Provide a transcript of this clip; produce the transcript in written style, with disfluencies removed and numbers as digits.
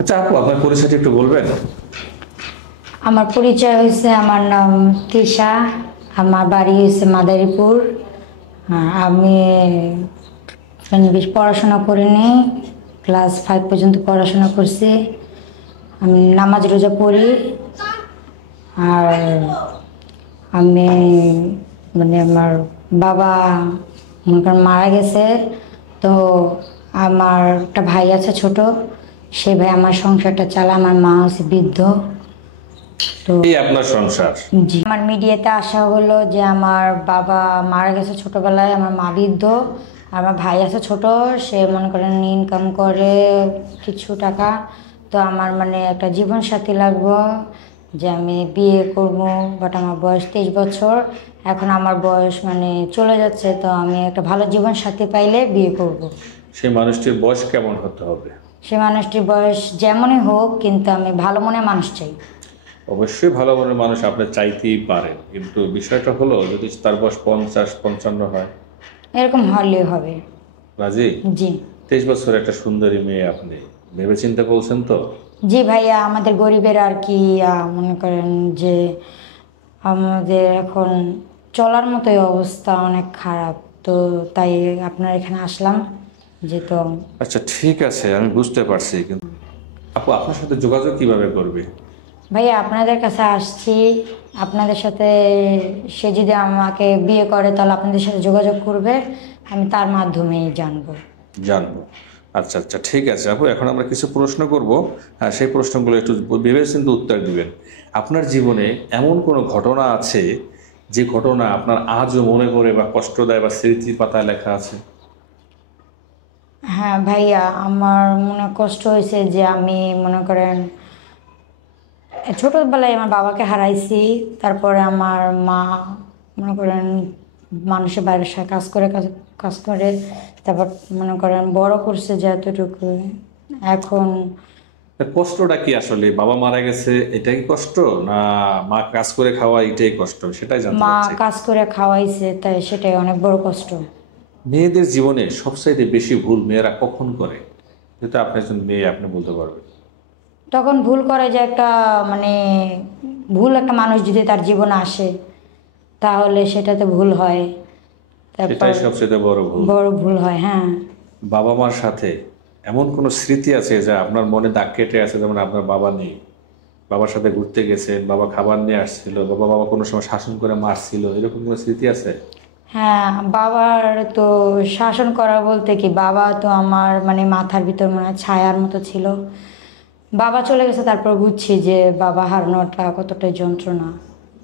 আচ্ছা আপু, আপনার পরিচয়টা একটু বলবেন? আমার পরিচয় হয়েছে, আমার নাম তৃষা। আমার বাড়ি হয়েছে মাদারীপুর। আমি বেশ পড়াশোনা করিনি, ক্লাস 5 পর্যন্ত পড়াশোনা করছি। আমি নামাজ রোজা পড়ি। আর আমি আমার বাবা মনে করেন মারা গেছে। তো আমার একটা ভাই আছে ছোট, সে ভাই আমার সংসারটা চালায়। আমার মা হচ্ছে বৃদ্ধ। তো এই আপনার সংসার? জি, আমার মিডিয়াতে আসা হলো যে আমার বাবা মারা গেছে ছোটবেলায়, আমার মা বৃদ্ধ। আর আমার ভাই আছে ছোট, সে মনে করেন ইনকাম করে কিছু টাকা। তো আমার একটা জীবন সাথী লাগবে, যে আমি বিয়ে করব। বাট আমার বয়স 23 বছর। এখন আমার বয়স চলে যাচ্ছে, তো আমি একটা ভালো জীবন সাথী পাইলে বিয়ে করব। সেই মানুষটির বয়স কেমন হতে হবে? সে মানুষটির বয়স যেমনই হোক, কিন্তু আমি ভালো মনে মানুষ চাই। অবশ্যই ভালো মনের মানুষ আপনি চাইতেই পারেন, কিন্তু বিষয়টা হলো যদি তার বয়স 50-55 হয়। এরকম হলেই হবে। রাজি? জি। 23 বছর একটা সুন্দরী মেয়ে, আপনি ভেবে চিন্তে বলছেন তো? জি ভাইয়া, আমাদের গরিবের আর কি, মনে করেন যে আমাদের এখন চলার মতোই অবস্থা, অনেক খারাপ। তো তাই আপনার এখানে আসলাম, যে তো আচ্ছা ঠিক আছে, আমি বুঝতে পারছি, কিন্তু আপু আপনার সাথে যোগাযোগ কিভাবে করবে? ভাইয়া আপনাদের কাছে আসছি। আপনাদের সাথে সে যদি আমাকে বিয়ে করে, তাহলে আপনাদের সাথে যোগাযোগ করবে, আমি তার মাধ্যমেই জানবো। জানবো। আচ্ছা আচ্ছা ঠিক আছে আপু, এখন আমরা কিছু প্রশ্ন করব। হ্যাঁ, সেই প্রশ্নগুলো একটু ভেবে চিন্তে উত্তর দিবেন। আপনার জীবনে এমন কোনো ঘটনা আছে যে ঘটনা আপনার আজও মনে পড়ে বা কষ্ট দেয় বা স্মৃতির পাতায় লেখা আছে? হ্যাঁ ভাইয়া, আমার মনে কষ্ট হয়েছে যে আমি মনে করেন ছোটবেলায় আমার বাবাকে হারাইছি। তারপরে আমার মা মনে করেন মানুষের বাইরের সাথে কাজ করে কাজ করে, তারপর মনে করেন বড় করছে যে এতটুকু। এখন তা কষ্টটা কি আসলে? বাবা মারা গেছে এটাই কষ্ট, না মা কাজ করে খাওয়া এটাই কষ্ট, সেটাই জানতে মা চাচ্ছি। কাজ করে খাওয়াইছে, তাই সেটাই অনেক বড় কষ্ট। মেয়েদের জীবনে সবচাইতে বেশি ভুল মেয়েরা কখন করে? যেটা আপনি একজন মেয়ে, আপনি বলতে পারবেন। তখন ভুল করে যে একটা মানে ভুল একটা মানুষ যদি তার জীবনে আসে, তাহলে সেটাতে ভুল হয়। তারপর সেটাই সবচেয়ে বড় ভুল। বড় ভুল হয়, হ্যাঁ। বাবা মার সাথে এমন কোনো স্মৃতি আছে যা আপনার মনে দাগ কেটে আছে? যেমন আপনার বাবা নেই, বাবার সাথে ঘুরতে গেছেন, বাবা খাবার নিয়ে আসছিল, বাবা বাবা কোনো সময় শাসন করে মারছিল, এরকম কোনো স্মৃতি আছে? হ্যাঁ, বাবার তো শাসন করা বলতে কি, বাবা তো আমার মাথার ভিতর মনে হয় ছায়ার মতো ছিল। বাবা চলে গেছে, তারপর বুঝছি যে বাবা হারানোটা কতটা যন্ত্রণা।